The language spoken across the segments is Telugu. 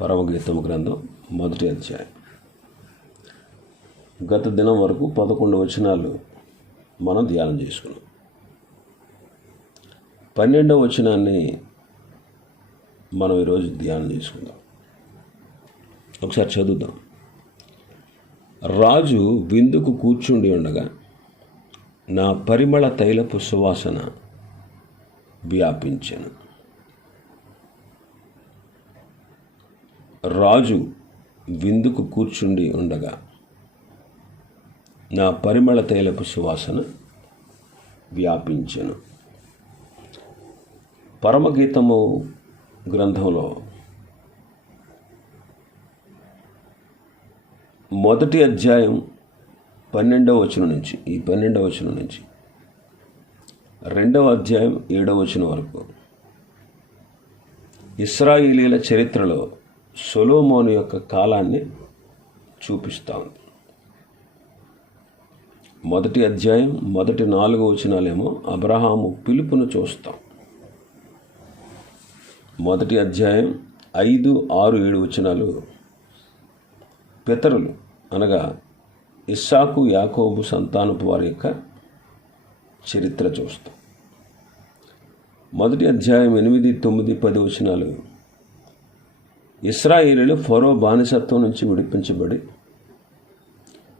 పరమగీతం గ్రంథం మొదటి అధ్యాయం. గత దినం వరకు పదకొండు వచనాలు మనం ధ్యానం చేసుకున్నాం. పన్నెండవ వచనాన్ని మనం ఈరోజు ధ్యానం చేసుకుందాం. ఒకసారి చదువుదాం. రాజు విందుకు కూర్చుండి ఉండగా నా పరిమళ తైలపు సువాసన వ్యాపించాను. రాజు విందుకు కూర్చుండి ఉండగా నా పరిమళ తైలపు సువాసన వ్యాపించను. పరమగీతము గ్రంథంలో మొదటి అధ్యాయం పన్నెండవ వచనం నుంచి ఈ పన్నెండవ వచనం నుంచి రెండవ అధ్యాయం ఏడవ వచనం వరకు ఇస్రాయిలీల చరిత్రలో సొలోమోను యొక్క కాలాన్ని చూపిస్తూ ఉంది. మొదటి అధ్యాయం మొదటి నాలుగు వచనాలేమో అబ్రహాము పిలుపును చూస్తాం మొదటి అధ్యాయం ఐదు ఆరు ఏడు వచనాలు పితరులు అనగా ఇస్సాకు యాకోబు సంతానపు వారి యొక్క చరిత్ర చూస్తాం. మొదటి అధ్యాయం ఎనిమిది తొమ్మిది పది వచనాలు ఇస్రాయేలీలు ఫరో బానిసత్వం నుంచి విడిపించబడి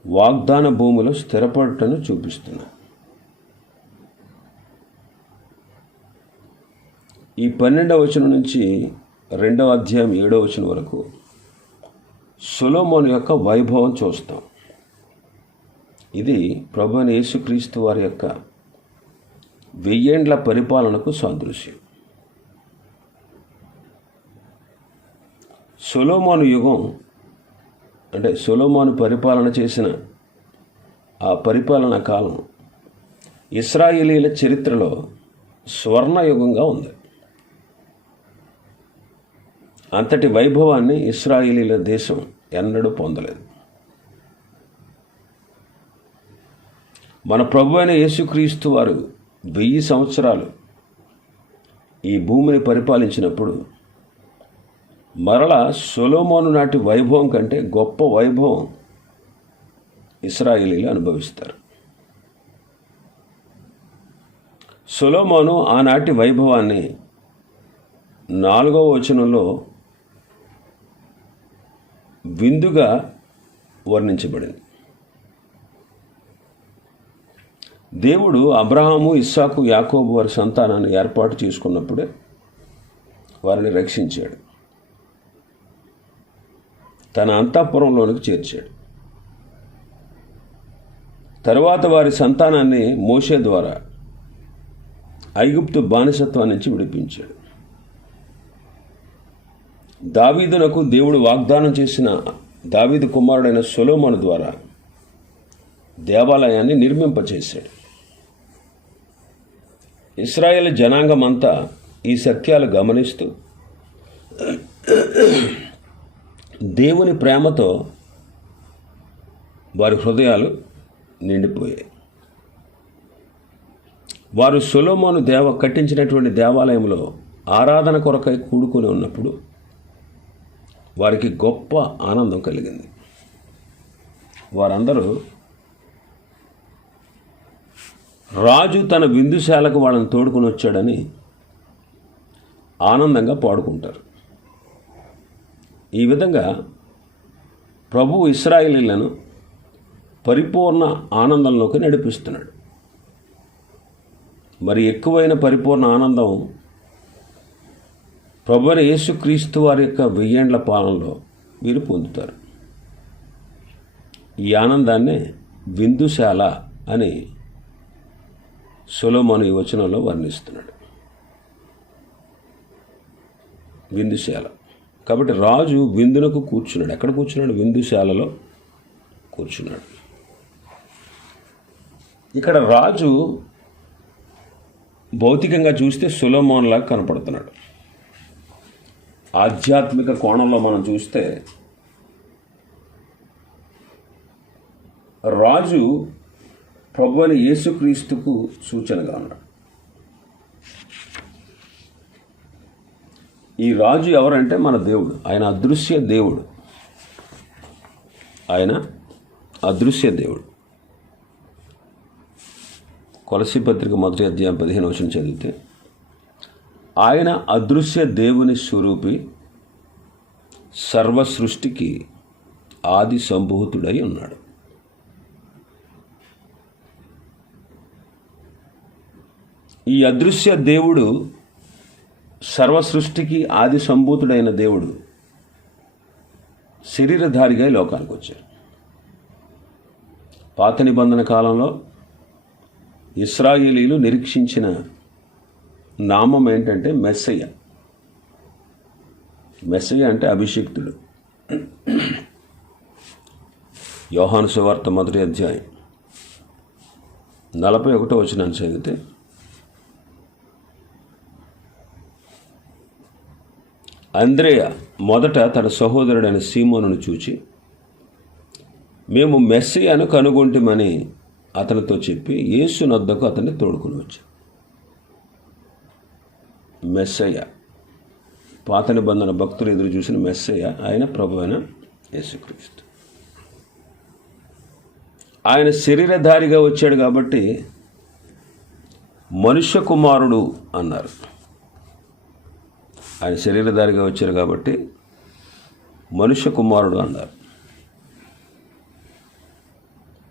వాగ్దాన భూమిలో స్థిరపడటను చూపిస్తున్నారు. ఈ పన్నెండవ వచనం నుంచి రెండవ అధ్యాయం ఏడవ వచనం వరకు సులోమోన్ యొక్క వైభవం చూస్తాం. ఇది ప్రభు యేసుక్రీస్తు వారి యొక్క వెయ్యేండ్ల పరిపాలనకు సాదృశ్యం. సొలోమాను యుగం అంటే సొలోమాను పరిపాలన చేసిన ఆ పరిపాలన కాలం ఇస్రాయేలీల చరిత్రలో స్వర్ణయుగంగా ఉంది. అంతటి వైభవాన్ని ఇస్రాయేలీల దేశం ఎన్నడూ పొందలేదు. మన ప్రభు అయిన యేసుక్రీస్తు వారు వెయ్యి సంవత్సరాలు ఈ భూమిని పరిపాలించినప్పుడు మరల సొలోమోను నాటి వైభవం కంటే గొప్ప వైభవం ఇస్రాయేలీలు అనుభవిస్తారు. సొలోమోను ఆనాటి వైభవాన్ని నాలుగవ వచనంలో విందుగా వర్ణించబడింది. దేవుడు అబ్రహాము ఇస్సాకు యాకోబు వారి సంతానాన్ని ఏర్పాటు చేసుకున్నప్పుడే వారిని రక్షించాడు. తన అంతఃపురంలోనికి చేర్చాడు. తరువాత వారి సంతానాన్ని మోషే ద్వారా ఐగుప్తు బానిసత్వం నుంచి విడిపించాడు. దావీదునకు దేవుడు వాగ్దానం చేసిన దావీదు కుమారుడైన సొలోమను ద్వారా దేవాలయాన్ని నిర్మింపచేశాడు. ఇస్రాయేల్ జనాంగం అంతా ఈ సత్యాలు గమనిస్తూ దేవుని ప్రేమతో వారి హృదయాలు నిండిపోయాయి. వారు సొలోమోను దేవ కట్టించినటువంటి దేవాలయంలో ఆరాధన కొరకై కూడుకొని ఉన్నప్పుడు వారికి గొప్ప ఆనందం కలిగింది. వారందరూ రాజు తన విందుశాలకు వాళ్ళని తోడుకొని వచ్చాడని ఆనందంగా పాడుకుంటారు. ఈ విధంగా ప్రభు ఇస్రాయిలీలను పరిపూర్ణ ఆనందంలోకి నడిపిస్తున్నాడు. మరి ఎక్కువైన పరిపూర్ణ ఆనందం ప్రభుని యేసుక్రీస్తు వారి యొక్క వెయ్యేండ్ల పాలనలో వీరు పొందుతారు. ఈ ఆనందాన్నే విందుశాల అని సులోమను ఈ వచనంలో వర్ణిస్తున్నాడు. విందుశాల. కాబట్టి రాజు విందునకు కూర్చున్నాడు. ఎక్కడ కూర్చున్నాడు? విందుశాలలో కూర్చున్నాడు. ఇక్కడ రాజు భౌతికంగా చూస్తే సులమోన్లాగా కనపడుతున్నాడు. ఆధ్యాత్మిక కోణంలో మనం చూస్తే రాజు ప్రభు అని యేసుక్రీస్తుకు సూచనగా ఉన్నాడు. ఈ రాజు ఎవరంటే మన దేవుడు. ఆయన అదృశ్య దేవుడు. ఆయన అదృశ్య దేవుడు. కొలసి పత్రిక మొదటి అధ్యాయం పదిహేను వచ్చిన చదివితే ఆయన అదృశ్య దేవుని స్వరూపి సర్వ సృష్టికి ఆది సంభూతుడై ఉన్నాడు. ఈ అదృశ్య దేవుడు సర్వసృష్టికి ఆది సంభూతుడైన దేవుడు శరీరధారిగా లోకానికి వచ్చారు. పాత నిబంధన కాలంలో ఇస్రాయేలీలు నిరీక్షించిన నామం ఏంటంటే మెస్సయ్య. మెస్సయ్య అంటే అభిషిక్తుడు. యోహాను సువార్త మొదటి అధ్యాయం నలభై ఒకటో వచ్చినాన్ని చదివితే అంద్రేయ మొదట తన సహోదరుడైన సీమోనును చూచి మేము మెస్సియాను కనుగొంటిమని అతనితో చెప్పి యేసు నద్దకు అతన్ని తోడుకుని వచ్చాం. మెస్సయ్య. పాత నిబంధన భక్తులు ఎదురు చూసిన మెస్సయ్య ఆయన ప్రభు అయిన యేసుక్రీస్తు. ఆయన శరీరధారిగా వచ్చాడు కాబట్టి మనుష్య కుమారుడు అన్నారు. ఆయన శరీరధారిగా వచ్చారు కాబట్టి మనుష్య కుమారుడు అన్నారు.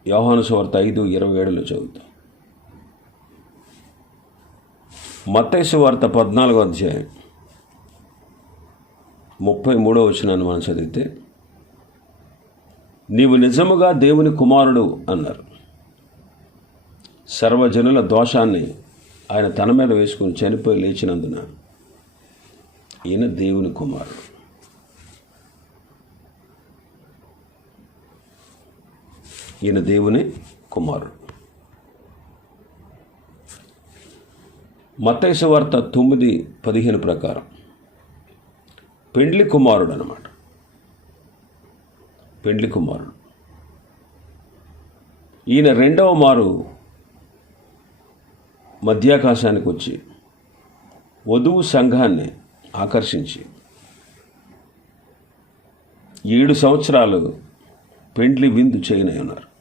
యోహాను సువార్త ఐదు ఇరవై ఏడులో చదువుతాం. మత్తైసు వార్త పద్నాలుగో అధ్యాయం ముప్పై మూడో వచ్చినాన్ని మనం చదివితే నీవు నిజముగా దేవుని కుమారుడు అన్నారు. సర్వజనుల దోషాన్ని ఆయన తన మీద వేసుకుని చనిపోయి లేచినందున ఈయన దేవుని కుమారుడు. ఈయన దేవుని కుమారుడు. మత్తైసు వార్త తొమ్మిది పదిహేను ప్రకారం. పెండ్లి కుమారుడు అనమాట పెండ్లి కుమారుడు. ఈయన రెండవ మారు మధ్యాకాశానికి వచ్చి వధువు సంఘాన్ని ఆకర్షించి. ఏడు సంవత్సరాలు పెండ్లి విందు చేయనై ఉన్నారు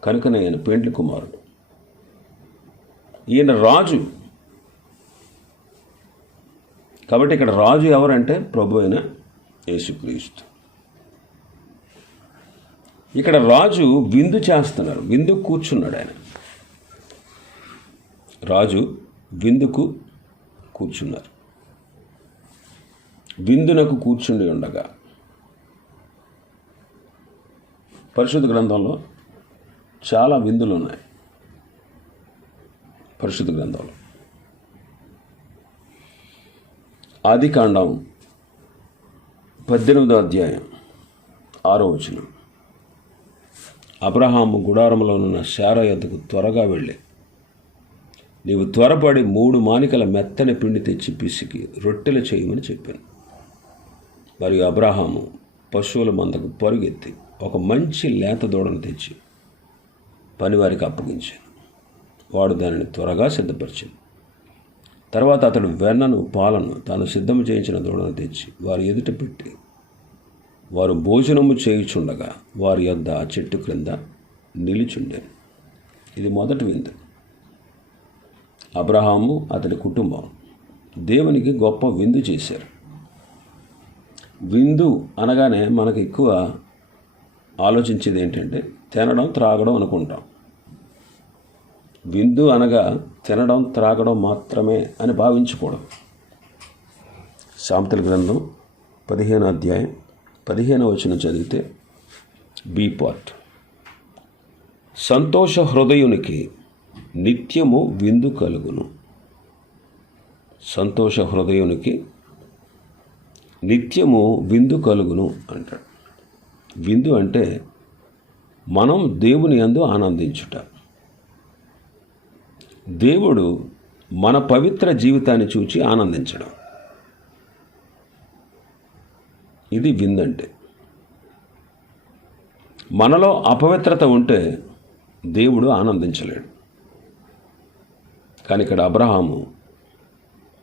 కనుకనే ఆయన పెండ్లి కుమారుడు. ఈయన రాజు. కాబట్టి ఇక్కడ రాజు ఎవరంటే ప్రభు అయిన యేసుక్రీస్తు. ఇక్కడ రాజు విందు చేస్తున్నారు. విందు కూర్చున్నాడు ఆయన. రాజు విందుకు కూర్చున్నారు. విందునకు కూర్చుండి ఉండగా. పరిశుద్ధ గ్రంథంలో చాలా విందులు ఉన్నాయి పరిశుద్ధ గ్రంథంలో. ఆది కాండం పద్దెనిమిదో అధ్యాయం ఆరో వచనం. అబ్రహాము గుడారంలో ఉన్న శార త్వరగా వెళ్ళి నీవు త్వరపడి మూడు మానికల మెత్తని పిండి తెచ్చి పిసికి రొట్టెలు చేయమని చెప్పాను. మరియు అబ్రహాము పశువుల మందకు పరుగెత్తి ఒక మంచి లేత దూడను తెచ్చి పనివారికి అప్పగించాను. వాడు దానిని త్వరగా సిద్ధపరిచాను తర్వాత అతడు వెన్నను పాలను తాను సిద్ధం చేయించిన దూడను తెచ్చి వారి ఎదుట పెట్టి వారు భోజనము చేయుచుండగా వారి యొద్ద ఆ చెట్టు క్రింద నిలిచుండేను. ఇది మొదటి విందు. అబ్రహాము అతడి కుటుంబం దేవునికి గొప్ప విందు చేశారు. విందు అనగానే మనకు ఎక్కువ ఆలోచించేది ఏంటంటే తినడం త్రాగడం అనుకుంటాం. విందు అనగా తినడం త్రాగడం మాత్రమే అని భావించకూడదు. సామెతల గ్రంథం పదిహేను అధ్యాయం పదిహేను వచనం చదివితే బీ పార్ట్. సంతోష హృదయునికి నిత్యము విందు కలుగును. సంతోష హృదయునికి నిత్యము విందు కలుగును అంటాడు. విందు అంటే మనం దేవుని అందు ఆనందించుట. దేవుడు మన పవిత్ర జీవితాన్ని చూచి ఆనందించడం. ఇది విందంటే. మనలో అపవిత్రత ఉంటే దేవుడు ఆనందించలేడు. కానీ ఇక్కడ అబ్రహాము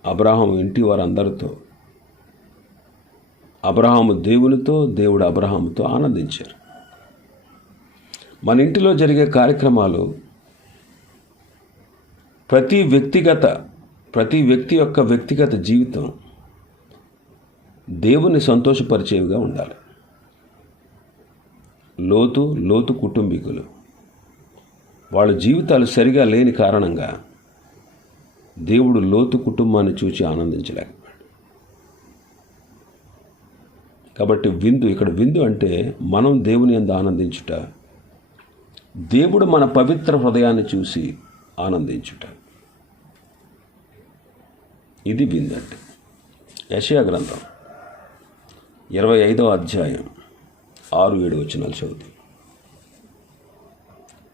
అబ్రహాం ఇంటి వారందరితో అబ్రహాము దేవునితో దేవుడు అబ్రహాముతో ఆనందించారు. మన ఇంటిలో జరిగే కార్యక్రమాలు ప్రతి వ్యక్తిగత ప్రతి వ్యక్తి యొక్క వ్యక్తిగత జీవితం దేవుని సంతోషపరిచేవిగా ఉండాలి. లోతు లోతు కుటుంబీకులు వాళ్ళ జీవితాలు సరిగా లేని కారణంగా దేవుడు లోతు కుటుంబాన్ని చూసి ఆనందించలేక కాబట్టి విందు ఇక్కడ విందు అంటే మనం దేవుని ఎందు ఆనందించుట. దేవుడు మన పవిత్ర హృదయాన్ని చూసి ఆనందించుట. ఇది విందు అంటే. యశయా గ్రంథం ఇరవై ఐదవ అధ్యాయం ఆరు ఏడు వచ్చినాలు చదువుతాం.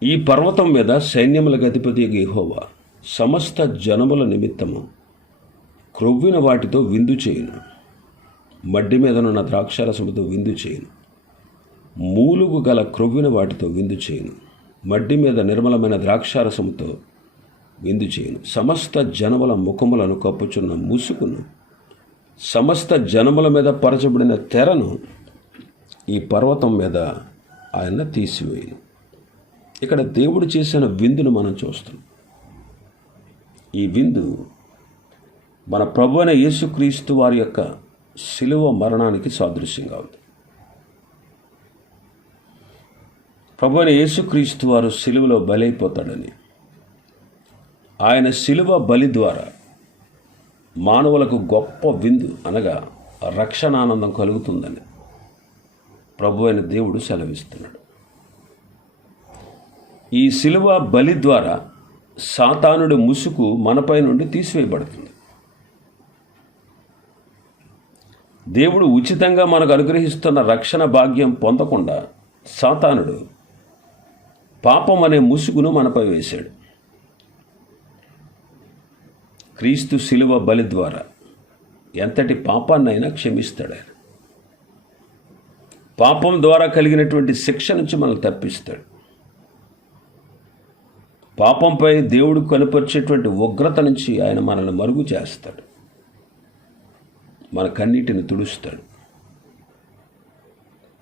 ఈ పర్వతం మీద సైన్యముల గతిపతి యెహోవా సమస్త జనముల నిమిత్తము క్రొవ్విన వాటితో విందు చేయును. మడ్డి మీదనున్న ద్రాక్షారసముతో విందు చేయను. మూలుగు గల క్రొవ్విన వాటితో విందు చేయను. మడ్డి మీద నిర్మలమైన ద్రాక్షారసముతో విందు చేయను. సమస్త జనముల ముఖములను కప్పుచున్న ముసుగును సమస్త జనముల మీద పరచబడిన తెరను ఈ పర్వతం మీద ఆయన తీసివేయను. ఇక్కడ దేవుడు చేసిన విందును మనం చూస్తాం ఈ విందు మన ప్రభు అయిన యేసుక్రీస్తు వారి యొక్క శిలువ మరణానికి సాదృశ్యంగా ఉంది. ప్రభు అయిన యేసుక్రీస్తు వారు శిలువలో బలైపోతాడని ఆయన శిలువ బలి ద్వారా మానవులకు గొప్ప విందు అనగా రక్షణానందం కలుగుతుందని ప్రభు అయిన దేవుడు సెలవిస్తున్నాడు. ఈ శిలువ బలి ద్వారా సాతానుడి ముసుగు మనపై నుండి తీసివేయబడుతుంది. దేవుడు ఉచితంగా మనకు అనుగ్రహిస్తున్న రక్షణ భాగ్యం పొందకుండా సాతానుడు పాపం అనే ముసుగును మనపై వేశాడు. క్రీస్తు శిలువ బలి ద్వారా ఎంతటి పాపాన్నైనా క్షమిస్తాడు ఆయన. పాపం ద్వారా కలిగినటువంటి శిక్ష నుంచి మనల్ని తప్పిస్తాడు. పాపంపై దేవుడు కనుపరిచేటువంటి ఉగ్రత నుంచి ఆయన మనల్ని మరుగు చేస్తాడు. మన కన్నీటిని తుడుస్తాడు.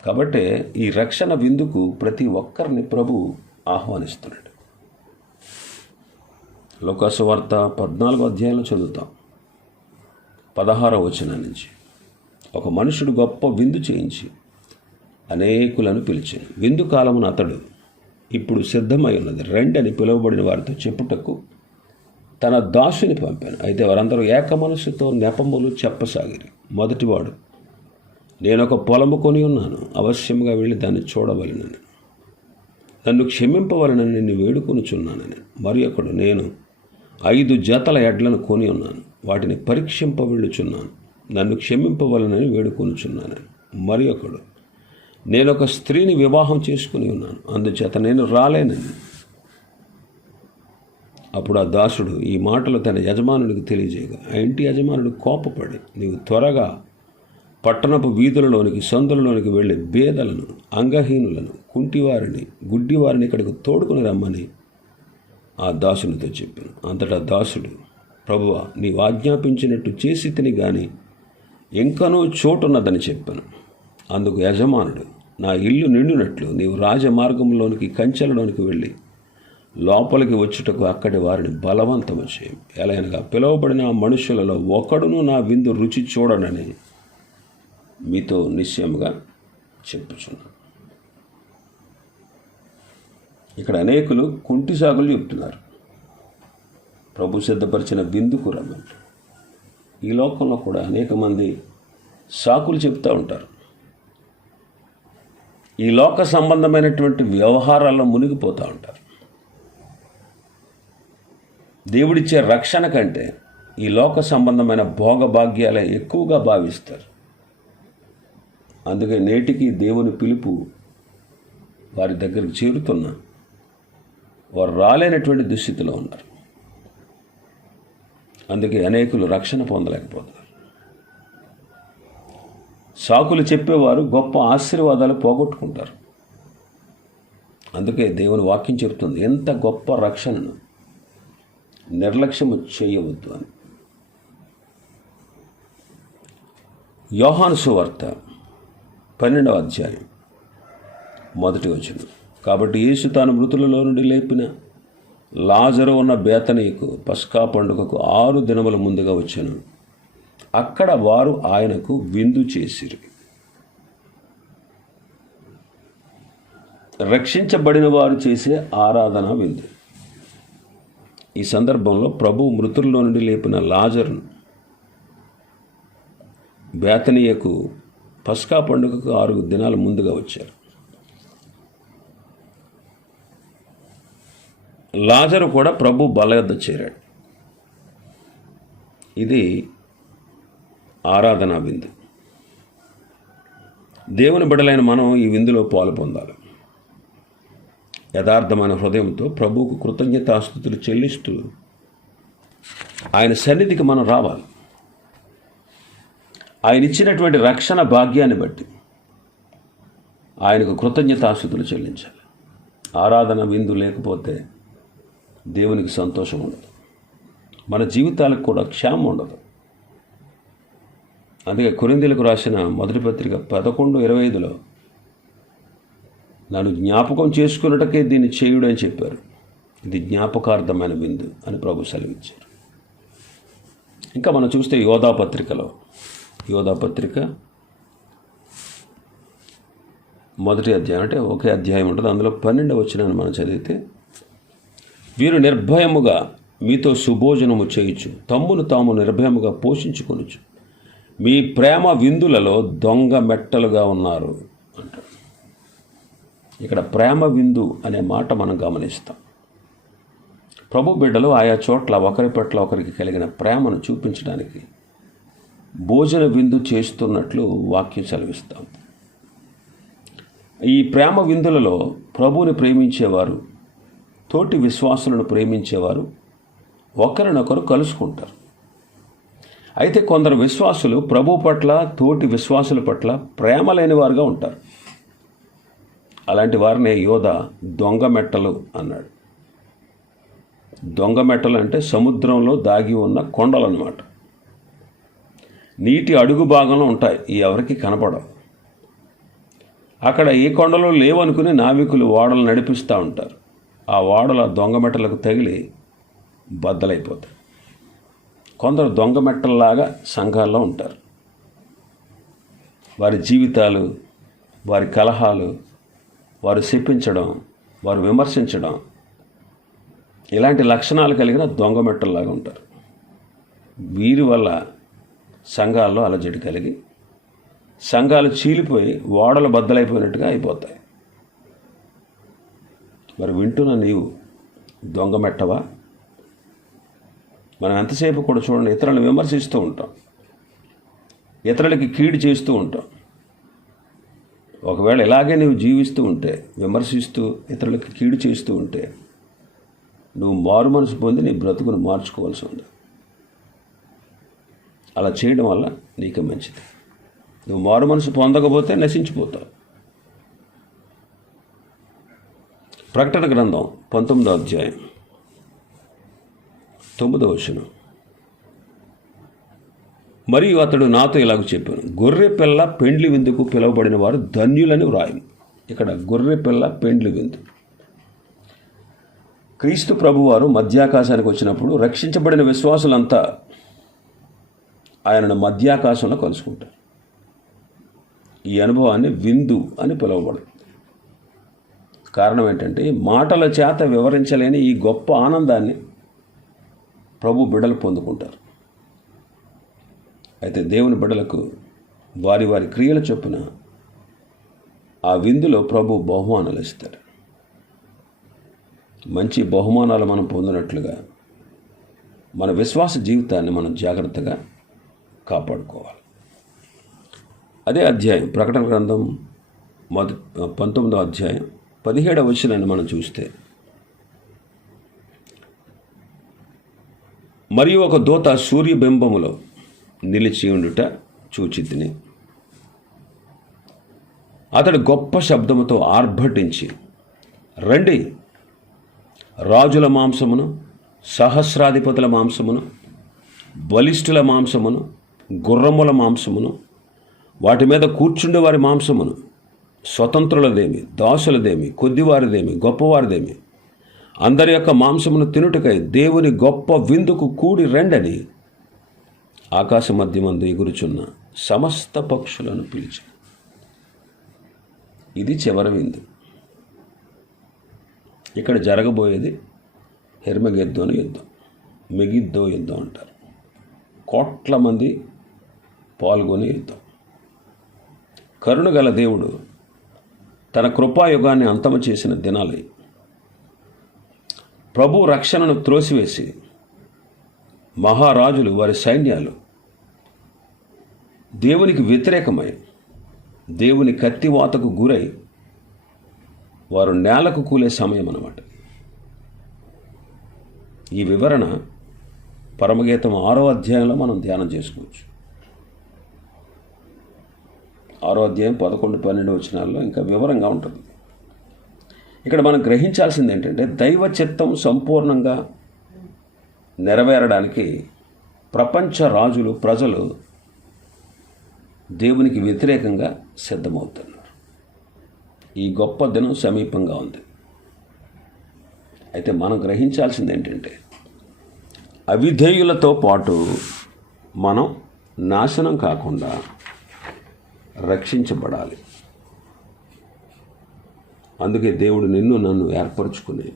కాబట్టి ఈ రక్షణ విందుకు ప్రతి ఒక్కరిని ప్రభు ఆహ్వానిస్తున్నాడు. లోకాసు వార్త పద్నాలుగో అధ్యాయంలో చదువుతాం. పదహారవ వచనం నుంచి. ఒక మనుషుడు గొప్ప విందు చేయించి అనేకులను పిలిచాను విందు కాలమున అతడు ఇప్పుడు సిద్ధమై ఉన్నది. రెండని అని పిలువబడిన వారితో చెప్పుటకు తన దాసుని పంపాను. అయితే వారందరూ ఏక మనసుతో నెపములు చెప్పసాగిరి. మొదటివాడు నేను ఒక పొలము కొని ఉన్నాను. అవశ్యంగా వెళ్ళి దాన్ని చూడవలనని. నన్ను క్షమింపవలనని నిన్ను వేడుకొనుచున్నానని. మరి ఒకడు నేను ఐదు జతల ఎడ్లను కొని ఉన్నాను. వాటిని పరీక్షింప వెళ్ళుచున్నాను. నన్ను క్షమింపవలనని వేడుకొనుచున్నానని. మరి ఒకడు నేను ఒక స్త్రీని వివాహం చేసుకుని ఉన్నాను. అందుచేత నేను రాలేనని. అప్పుడు ఆ దాసుడు ఈ మాటలు తన యజమానుడికి తెలియజేయగా ఆ ఇంటి యజమానుడు కోపపడి నీవు త్వరగా పట్టణపు వీధులలోనికి సందులలోనికి వెళ్ళి బేదలను అంగహీనులను కుంటివారిని గుడ్డివారిని ఇక్కడికి తోడుకుని రమ్మని ఆ దాసునితో చెప్పాను. అంతటా దాసుడు ప్రభువ నీవు ఆజ్ఞాపించినట్టు చేసి తిని గాని ఇంకనూ చోటున్నదని చెప్పాను. అందుకు యజమానుడు నా ఇల్లు నిండినట్లు నీవు రాజమార్గంలోనికి కంచెలలోనికి వెళ్ళి లోపలికి వచ్చుటకు అక్కడి వారిని బలవంతము చేయం. ఎలాగనగా పిలువబడిన మనుషులలో ఒకడును నా విందు రుచి చూడనని మీతో నిశ్చయముగా చెప్పుచున్నాను. ఇక్కడ అనేకులు కుంటి సాగులు చెప్తున్నారు. ప్రభు సిద్ధపరిచిన విందుకు రమ్మంటారు ఈ లోకంలో కూడా అనేక మంది సాకులు చెప్తూ ఉంటారు. ఈ లోక సంబంధమైనటువంటి వ్యవహారాల్లో మునిగిపోతూ ఉంటారు. దేవుడిచ్చే రక్షణ కంటే ఈ లోక సంబంధమైన భోగభాగ్యాలే ఎక్కువగా భావిస్తారు. అందుకే నేటికి దేవుని పిలుపు వారి దగ్గరికి చేరుతున్నా. వారు రాలేనటువంటి దుస్థితిలో ఉన్నారు. అందుకే అనేకులు రక్షణ పొందలేకపోతున్నారు. సాకులు చెప్పేవారు గొప్ప ఆశీర్వాదాలు పోగొట్టుకుంటారు. అందుకే దేవుని వాక్యం చెబుతుంది ఎంత గొప్ప రక్షణను నిర్లక్ష్యము చేయవద్దు అని. యోహాను సువార్త పన్నెండవ అధ్యాయం మొదటి వచ్చిన కాబట్టి యేసు తాను మృతులలో నుండి లేపిన లాజరు ఉన్న బేతనీకు పస్కా పండుగకు ఆరు దినముల ముందుగా వచ్చాను. అక్కడ వారు ఆయనకు విందు చేసిరి. రక్షించబడిన వారు చేసే ఆరాధన విందు. ఈ సందర్భంలో ప్రభు మృతుల్లో నుండి లేపిన లాజర్ను బేతనీయకు పస్కా పండుగకు ఆరు దినాల ముందుగా వచ్చారు. లాజరు కూడా ప్రభు బల చేరాడు. ఇది ఆరాధనా విందు. దేవుని బిడలైన మనం ఈ విందులో పాలు పొందాలి. యథార్థమైన హృదయంతో ప్రభువుకు కృతజ్ఞతాస్థుతులు చెల్లిస్తూ ఆయన సన్నిధికి మనం రావాలి. ఆయన ఇచ్చినటువంటి రక్షణ భాగ్యాన్ని బట్టి ఆయనకు కృతజ్ఞతాస్థుతులు చెల్లించాలి. ఆరాధన విందు లేకపోతే దేవునికి సంతోషం ఉండదు. మన జీవితాలకు కూడా క్షేమం ఉండదు. అందుకే కొరిందీలకు రాసిన మొదటి పత్రిక పదకొండు ఇరవై ఐదులో నన్ను జ్ఞాపకం చేసుకున్నటకే దీన్ని చేయుడు అని చెప్పారు. ఇది జ్ఞాపకార్థమైన విందు అని ప్రభు సెలవిచ్చారు. ఇంకా మనం చూస్తే యోధా పత్రికలో యోధా పత్రిక మొదటి అధ్యాయం అంటే ఒకే అధ్యాయం ఉంటుంది. అందులో పన్నెండు వచ్చిన మనం చదివితే వీరు నిర్భయముగా మీతో సుభోజనము చేయొచ్చు తమ్మును తాము నిర్భయముగా పోషించుకొనొచ్చు మీ ప్రేమ విందులలో దొంగ మెట్టలుగా ఉన్నారు అంటారు. ఇక్కడ ప్రేమ విందు అనే మాట మనం గమనిస్తాం. ప్రభు బిడ్డలు ఆయా చోట్ల ఒకరి పట్ల ఒకరికి కలిగిన ప్రేమను చూపించడానికి భోజన విందు చేస్తున్నట్లు వాక్యం సెలవిస్తాం. ఈ ప్రేమ విందులలో ప్రభువుని ప్రేమించేవారు తోటి విశ్వాసులను ప్రేమించేవారు ఒకరినొకరు కలుసుకుంటారు. అయితే కొందరు విశ్వాసులు ప్రభు పట్ల తోటి విశ్వాసుల పట్ల ప్రేమ లేని వారుగా ఉంటారు. అలాంటి వారిని యోధ దొంగ మెట్టలు అన్నాడు. దొంగ మెట్టలు అంటే సముద్రంలో దాగి ఉన్న కొండలు అన్నమాట నీటి అడుగు భాగంలో ఉంటాయి ఈ ఎవరికి కనపడవు. అక్కడ ఏ కొండలు లేవనుకుని నావికులు ఓడలు నడిపిస్తూ ఉంటారు. ఆ ఓడల దొంగ మెట్టలకు తగిలి బద్దలైపోతాయి. కొందరు దొంగ మెట్టల్లాగా సంఘాల్లో ఉంటారు. వారి జీవితాలు వారి కలహాలు వారు శిప్పించడం వారు విమర్శించడం ఇలాంటి లక్షణాలు కలిగిన దొంగమెట్టల్లాగా ఉంటారు. వీరి వల్ల సంఘాల్లో అలజడి కలిగి సంఘాలు చీలిపోయి ఓడలు బద్దలైపోయినట్టుగా అయిపోతాయి. మరి వింటున్న నీవు దొంగమెట్టవా మనం ఎంతసేపు కూడా చూడండి ఇతరులను విమర్శిస్తూ ఉంటాం. ఇతరులకి కీడు చేస్తూ ఉంటాం. ఒకవేళ ఇలాగే నువ్వు జీవిస్తూ ఉంటే విమర్శిస్తూ ఇతరులకి కీడు చేస్తూ ఉంటే నువ్వు మారు మనసు పొంది నీ బ్రతుకును మార్చుకోవాల్సి ఉంది. అలా చేయడం వల్ల నీకు మంచిది. నువ్వు మారు మనసు పొందకపోతే నశించిపోతావు. ప్రకటన గ్రంథం పంతొమ్మిదో అధ్యాయం తొమ్మిదో వచనం. మరియు అతడు నాతో ఇలాగ చెప్పాను. గొర్రె పిల్ల పెండ్లి విందుకు పిలువబడిన వారు ధన్యులని వ్రాయం ఇక్కడ గొర్రె పిల్ల పెండ్లి విందు. క్రీస్తు ప్రభువారు మధ్యాకాశానికి వచ్చినప్పుడు రక్షించబడిన విశ్వాసులంతా ఆయనను మధ్యాకాశంలో కలుసుకుంటారు. ఈ అనుభవాన్ని విందు అని పిలువబడుతుంది కారణం ఏంటంటే మాటల చేత వివరించలేని ఈ గొప్ప ఆనందాన్ని ప్రభు బిడలు పొందుకుంటారు. అయితే దేవుని బిడలకు వారి వారి క్రియల చొప్పున ఆ విందులో ప్రభు బహుమానాలు ఇస్తారు. మంచి బహుమానాలు మనం పొందినట్లుగా మన విశ్వాస జీవితాన్ని మనం జాగ్రత్తగా కాపాడుకోవాలి. అదే అధ్యాయం ప్రకటన గ్రంథం మొద పంతొమ్మిదో అధ్యాయం పదిహేడవ వచనాన్ని మనం చూస్తే మరియు ఒక దూత సూర్యబింబములో నిలిచి ఉండుట చూచితిని. అతడు గొప్ప శబ్దముతో ఆర్భటించి రండి రాజుల మాంసమును సహస్రాధిపతుల మాంసమును బలిష్ఠుల మాంసమును గుర్రముల మాంసమును వాటి మీద కూర్చుండే వారి మాంసమును స్వతంత్రులదేమి దాసులదేమి కొద్దివారిదేమి గొప్పవారిదేమి అందరి యొక్క మాంసమును తినుటకై దేవుని గొప్ప విందుకు కూడి రెండని ఆకాశ మధ్యమందు ఎగురుచున్న సమస్త పక్షులను పిలిచి ఇది చివరి విందు. ఇక్కడ జరగబోయేది హెర్మగెద్దోను యుద్ధం. మెగిద్దో యుద్ధం అంటారు. కోట్ల మంది పాల్గొనే యుద్ధం. కరుణ గల దేవుడు తన కృపాయుగాన్ని అంతమ చేసిన దినాలై. ప్రభు రక్షణను త్రోసివేసి మహారాజులు వారి సైన్యాలు. దేవునికి వ్యతిరేకమై దేవుని కత్తివాతకు గురై వారు నేలకు కూలే సమయం అన్నమాట. ఈ వివరణ పరమగీతం ఆరో అధ్యాయంలో మనం ధ్యానం చేసుకోవచ్చు. ఆరో అధ్యాయం పదకొండు పన్నెండు వచనాల్లో ఇంకా వివరంగా ఉంటుంది. ఇక్కడ మనం గ్రహించాల్సింది ఏంటంటే దైవ చిత్తం సంపూర్ణంగా నెరవేరడానికి ప్రపంచ రాజులు ప్రజలు దేవునికి వ్యతిరేకంగా సిద్ధమవుతున్నారు. ఈ గొప్ప దినం సమీపంగా ఉంది. అయితే మనం గ్రహించాల్సింది ఏంటంటే అవిధేయులతో పాటు మనం నాశనం కాకుండా రక్షించబడాలి. అందుకే దేవుడు నిన్ను నన్ను ఏర్పరచుకుని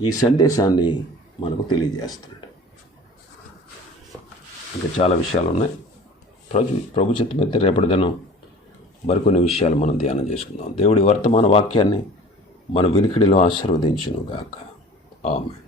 ఈ సందేశాన్ని మనకు తెలియజేస్తున్నాడు ఇంకా చాలా విషయాలు ఉన్నాయి ప్రభు ప్రభు చిత్తమైతే రేపటి దినం మరికొన్ని విషయాలు మనం ధ్యానం చేసుకుందాం. దేవుడి వర్తమాన వాక్యాన్ని మన వినికిడిలో ఆశీర్వదించును గాక ఆమె